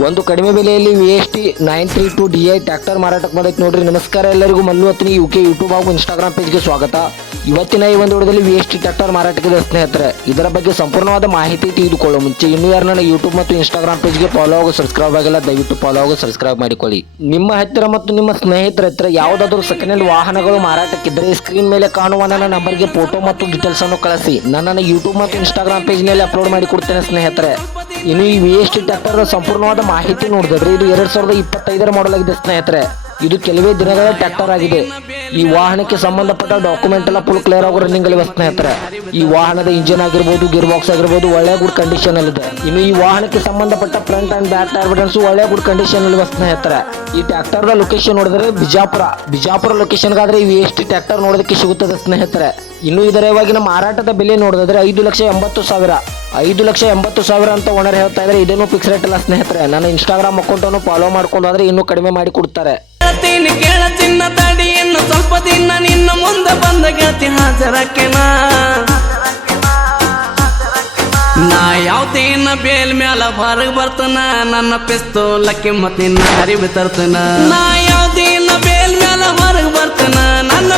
ಒಂದು ಕಡಿಮೆ ಬೆಲೆಯಲ್ಲಿ VST 932 DI ಟ್ರ್ಯಾಕ್ಟರ್ ಮಾರಾಟಕ್ಕೆ ಬಂದೈತೆ ನೋಡ್ರಿ. ನಮಸ್ಕಾರ ಎಲ್ಲರಿಗೂ, ಮಲ್ಲು ಅತ್ನಿ UK ಯೂಟ್ಯೂಬ್ ಹಾಗೂ ಇನ್ಸ್ಟಾಗ್ರಾಮ್ ಪೇಜ್ಗೆ ಸ್ವಾಗತ. ಇವತ್ತಿನ ಈ ಒಂದು ವಿಡಿಯೋದಲ್ಲಿ VST ಟ್ರ್ಯಾಕ್ಟರ್ ಮಾರಾಟಕ್ಕಿದೆ ಸ್ನೇಹಿತರೆ. ಇದರ ಬಗ್ಗೆ ಸಂಪೂರ್ಣವಾದ ಮಾಹಿತಿ ತಿಳಿದುಕೊಳ್ಳೋ ಮುಂಚೆ ಇನ್ನೂ ಯಾರು ನನ್ನ ಯೂಟ್ಯೂಬ್ ಮತ್ತು ಇನ್ಸ್ಟಾಗ್ರಾಮ್ ಪೇಜ್ಗೆ ಫಾಲೋ ಹಾಗೂ ಸಬ್ಸ್ಕ್ರೈಬ್ ಆಗಿಲ್ಲ, ದಯವಿಟ್ಟು ಫಾಲೋ ಹಾಗೂ ಸಬ್ಸ್ಕ್ರೈಬ್ ಮಾಡಿಕೊಳ್ಳಿ. ನಿಮ್ಮ ಹತ್ತಿರ ಮತ್ತು ನಿಮ್ಮ ಸ್ನೇಹಿತರ ಹತ್ತಿರ ಯಾವುದಾದರೂ ಸೆಕೆಂಡ್ ಹ್ಯಾಂಡ್ ವಾಹನಗಳು ಮಾರಾಟಕ್ಕಿದ್ದರೆ ಸ್ಕ್ರೀನ್ ಮೇಲೆ ಕಾಣುವ ನನ್ನ ನಂಬರ್ಗೆ ಫೋಟೋ ಮತ್ತು ಡೀಟೇಲ್ಸ್ ಅನ್ನು ಕಳಿಸಿ. ನನ್ನನ್ನು ಯೂಟ್ಯೂಬ್ ಮತ್ತು ಇನ್ಸ್ಟಾಗ್ರಾಮ್ ಪೇಜ್ನಲ್ಲಿ ಅಪ್ಲೋಡ್ ಮಾಡಿ ಕೊಡ್ತೇನೆ ಸ್ನೇಹಿತರೆ. ಇನ್ನು ಈ VST ಟ್ರ್ಯಾಕ್ಟರ್ ಸಂಪೂರ್ಣವಾದ ಮಾಹಿತಿ ನೋಡಿದ್ರೆ ಇದು 2025ರ ಮಾಡೆಲ್ ಆಗಿದೆ ಸ್ನೇಹಿತರೆ. ಇದು ಕೆಲವೇ ದಿನಗಳ ಟ್ರ್ಯಾಕ್ಟರ್ ಆಗಿದೆ. ಈ ವಾಹನಕ್ಕೆ ಸಂಬಂಧಪಟ್ಟ ಡಾಕ್ಯುಮೆಂಟ್ ಎಲ್ಲ ಫುಲ್ ಕ್ಲಿಯರ್ ಆಗೋ ರನ್ನಿಂಗ್ ಅಲ್ಲಿ ಸ್ನೇಹಿತರೆ. ಈ ವಾಹನದ ಇಂಜಿನ್ ಆಗಿರ್ಬೋದು, ಗೇರ್ ಬಾಕ್ಸ್ ಆಗಿರ್ಬೋದು ಒಳ್ಳೆ ಗುಡ್ ಕಂಡೀಷನ್ ಅಲ್ಲಿ ಇದೆ. ಇನ್ನು ಈ ವಾಹನಕ್ಕೆ ಸಂಬಂಧಪಟ್ಟ front and back tyre buttons ಒಳ್ಳೆ ಗುಡ್ ಕಂಡೀಷನ್ ಅಲ್ಲಿ ಸ್ನೇಹಿತರೆ. ಈ ಟ್ರ್ಯಾಕ್ಟರ್ ದ ಲೊಕೇಶನ್ ನೋಡಿದ್ರೆ ಬಿಜಾಪುರ ಲೊಕೇಶನ್ ಗಾದ್ರೆ ಈ VST ಟ್ರ್ಯಾಕ್ಟರ್ ನೋಡೋದಕ್ಕೆ ಸಿಗುತ್ತದೆ ಸ್ನೇಹಿತರೆ. ಇನ್ನು ಇದರ ಇವಾಗಿನ ಮಾರಾಟದ ಬೆಲೆ ನೋಡಿದ್ರೆ 5,80,000 5,80,000 ಅಂತ ಓನರ್ ಹೇಳ್ತಾ ಇದ್ರೆ. ಇದೇನು ಫಿಕ್ಸ್ ರೇಟ್ ಅಲ್ಲ ಸ್ನೇಹಿತರೆ. ನನ್ನ ಇನ್ಸ್ಟಾಗ್ರಾಮ್ ಅಕೌಂಟ್ ಅನ್ನು ಫಾಲೋ ಮಾಡ್ಕೊಂಡು ಹೋದ್ರೆ ಇನ್ನೂ ಕಡಿಮೆ ಮಾಡಿ ಕೊಡ್ತಾರೆ. ಕೇಳಚಿನ್ನ ತಡಿ ಇನ್ನು ಸ್ವಲ್ಪ ದಿನ ನಿನ್ನ ಮುಂದೆ ಬಂದ ಗೆಳತಿ ಹಾಜರಕ್ಕೆನ. ನಾ ಯಾವ್ದೇನ ಬೇಲ್ ಮ್ಯಾಲ ಹೊರಗೆ ಬರ್ತನ, ನನ್ನ ಪಿಸ್ತೂಲಕ್ಕೆ ಮತ್ತಿನ್ನ ಹರಿವಿ ತರ್ತನ. ನಾ ಯಾವ್ದೇನ ಬೇಲ್ ಮ್ಯಾಲ ಹೊರಗೆ ಬರ್ತನ, ನನ್ನ